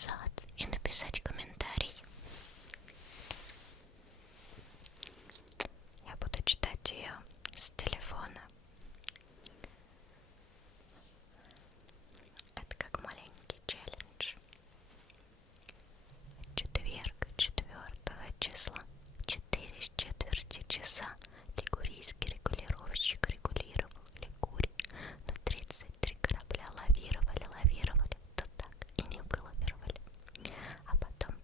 подписаться и написать комментарий. Я буду читать ее с телефона. Это как маленький челлендж. Четверг, 4 числа, 4 с четвертью часа. Лигурийский регулировщик регулировал Лигурий, но 33 корабля лавировали, то так и не вылавировали. А потом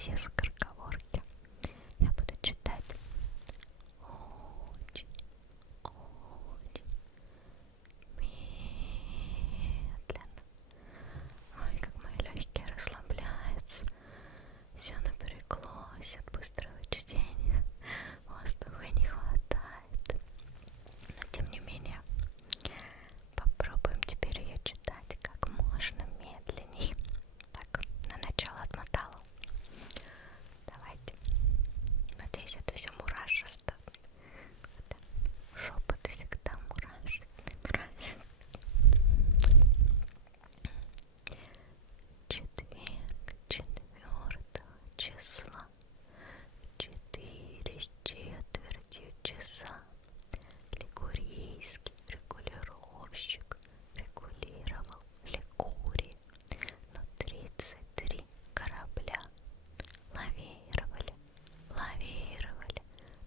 все скороговорки. Я буду читать очень, очень медленно. Ой, как мои легкие расслабляются. Все напряглось от быстрого чтения. Воздуха не хватает. Но тем не менее, попробуем теперь ее читать как можно медленнее. Так, на начало отмотала. Давайте. Надеюсь, это все мурашисто. Шепот всегда мурашит. Четверг, 4 числа, 4 с 1/4 часа. Лигурийский регулировщик регулировал Лигурии, но 33 корабля лавировали,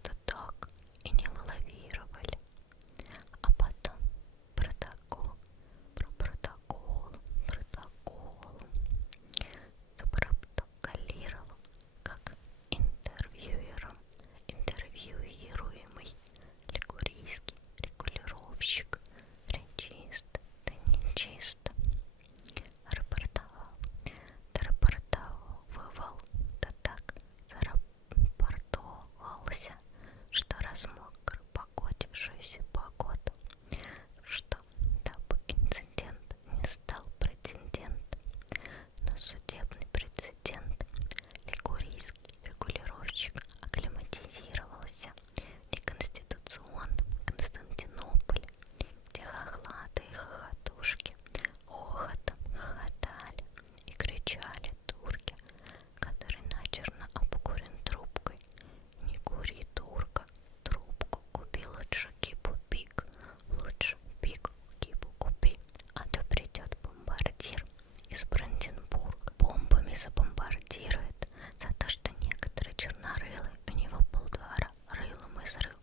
да так и не вылавировали. А потом протокол, запротоколировал, как интервьюируемый лигурийский регулировщик речисто да нечисто дорапортовывал, да так зарапортовался, что размок погодившуюся погоду, что дабы инцидент не стал прецедентом на судебный прецедент, лигурийский регулировщик акклиматизировался в неконституционном Константинополе, где хохлаты и хохотушки хохотом хохотали и кричали турки, который начерно обкурен трубкой. Не кури, турка, трубку купи, лучше кипу пик, лучше пик кипу купи, а то придет бомбардир из Бранденбурга, бомбами забомбардирует за то, что некоторые чернорылы у него полдвора рылом изрыл,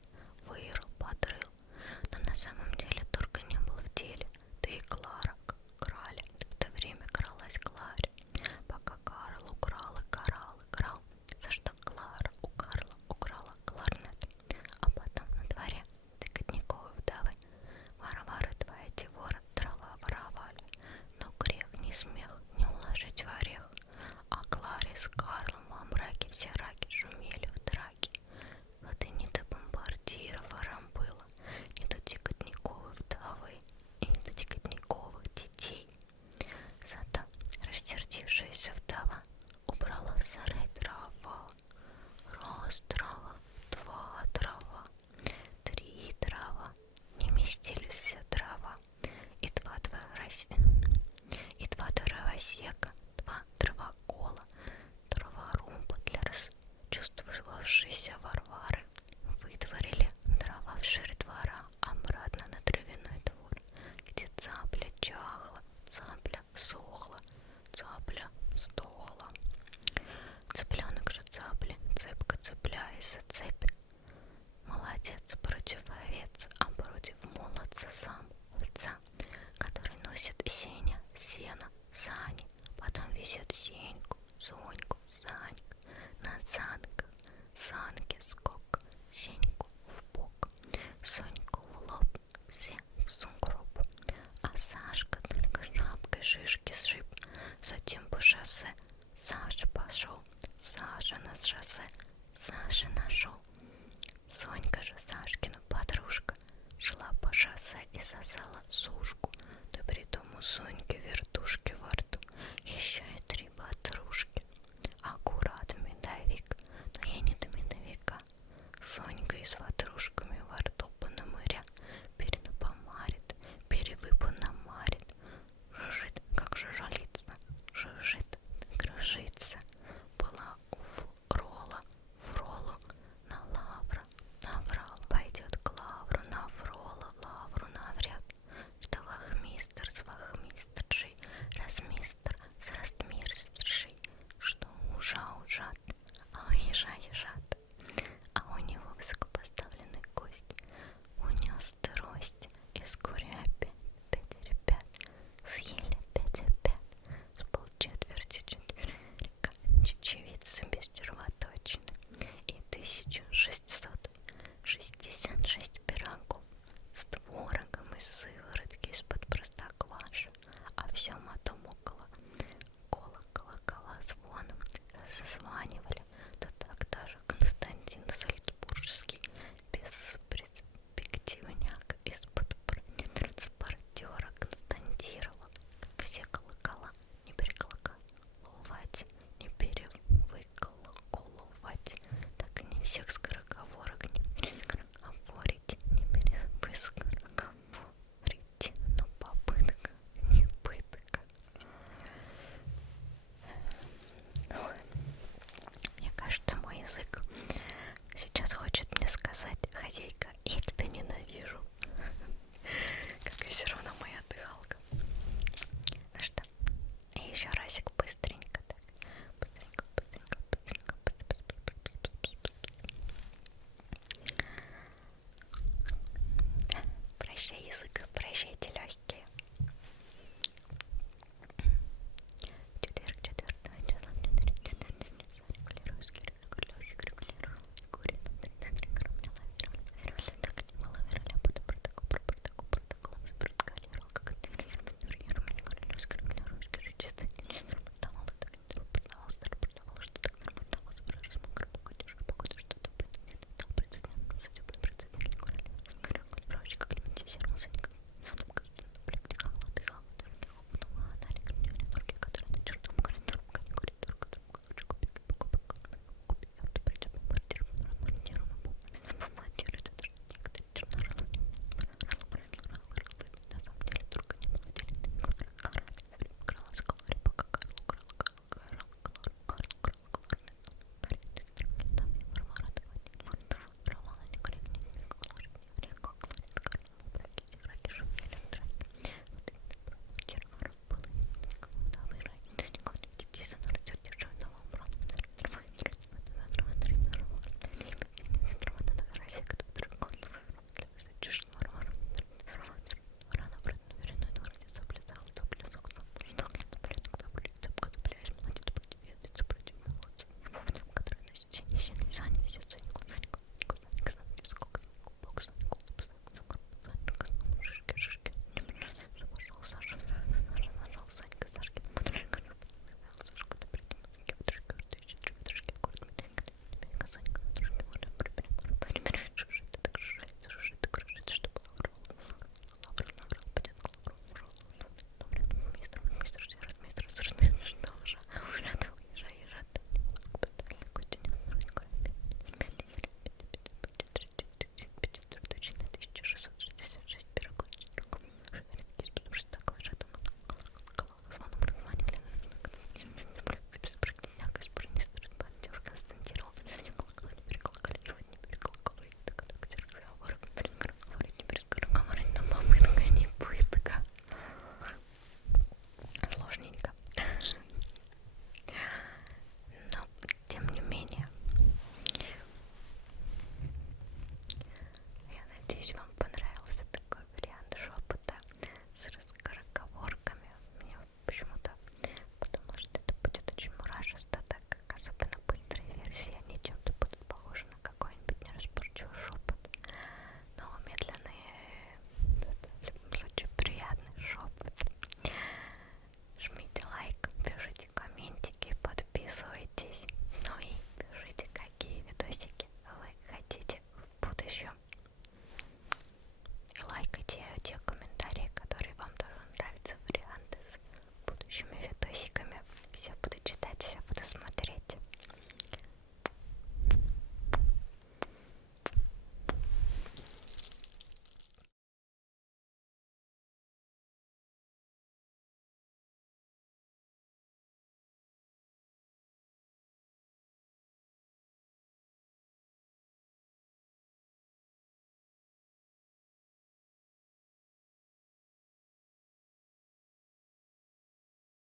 вырыл, подрыл. Но на самом деле турка не был в деле, да и Клара крали. В то время кралась Кларе, пока Карл украл и карал, играл, за что Клара у Карла украла кларнет. А потом на дворе Тыкотниковой вдовы Варвары два эти вора дрова воровали, но грех не смех не уложить в орех. А Кларе с Карлом во мраке все раки шумели в драке. Вот и не до бомбардиров ворам было, не до Тикотниковой вдовы и не до Тикотниковых детей. Зато рассердившаяся вдова убрала в сарай дрова. Раз дрова, два дрова, три дрова, не местились все дрова, и два дровосека, два дровокола, дроворумба для расчувствовавшейся Варвары выдворили дрова вширь двора, обратно на травяной двор, где цапля чахла, цапля сохла, цапля сдохла. Цыпленок же цапли, цепко цепляясь за цепь. Молодец против овец, а против молодца сам овца, который носит сено, сани, потом везет Сеньку, Соньку, Саньку на санках, санки скок, Сеньку в бок, Соньку в лоб, все в сугроб. А Сашка только шапкой шишки сшиб, затем по шоссе Саша пошел, Саша на шоссе, Саша нашел. Сонька же, Сашкина подружка, шла по шоссе и сосала сушку, да при том у Соньки вертушки во рту, еще и 3 ватрушки. Аккурат медовик, но я не до медовика. Сонька и с ватрушками во рту понамыря, перенапомарит, перевыпономарит, жужжит, как жужжалица, жужжит, кружится. Была у Фрола, Фролу на лавра, наврал, пойдет к лавру, на Фрола, лавру навряд, что вахмистр с вахмистршей, размистр с растмистршей яйца без червоточины и 1666 пирогов с творогом и сыворотки из-под простокваши, а всем о том около колокола звоном зазванивали, да так даже Константин Зальцбургский бесперспективняк из-под бронетранспортера констатировал, как все колокола не переколоколовать, не перевыколоколовать, так и не всех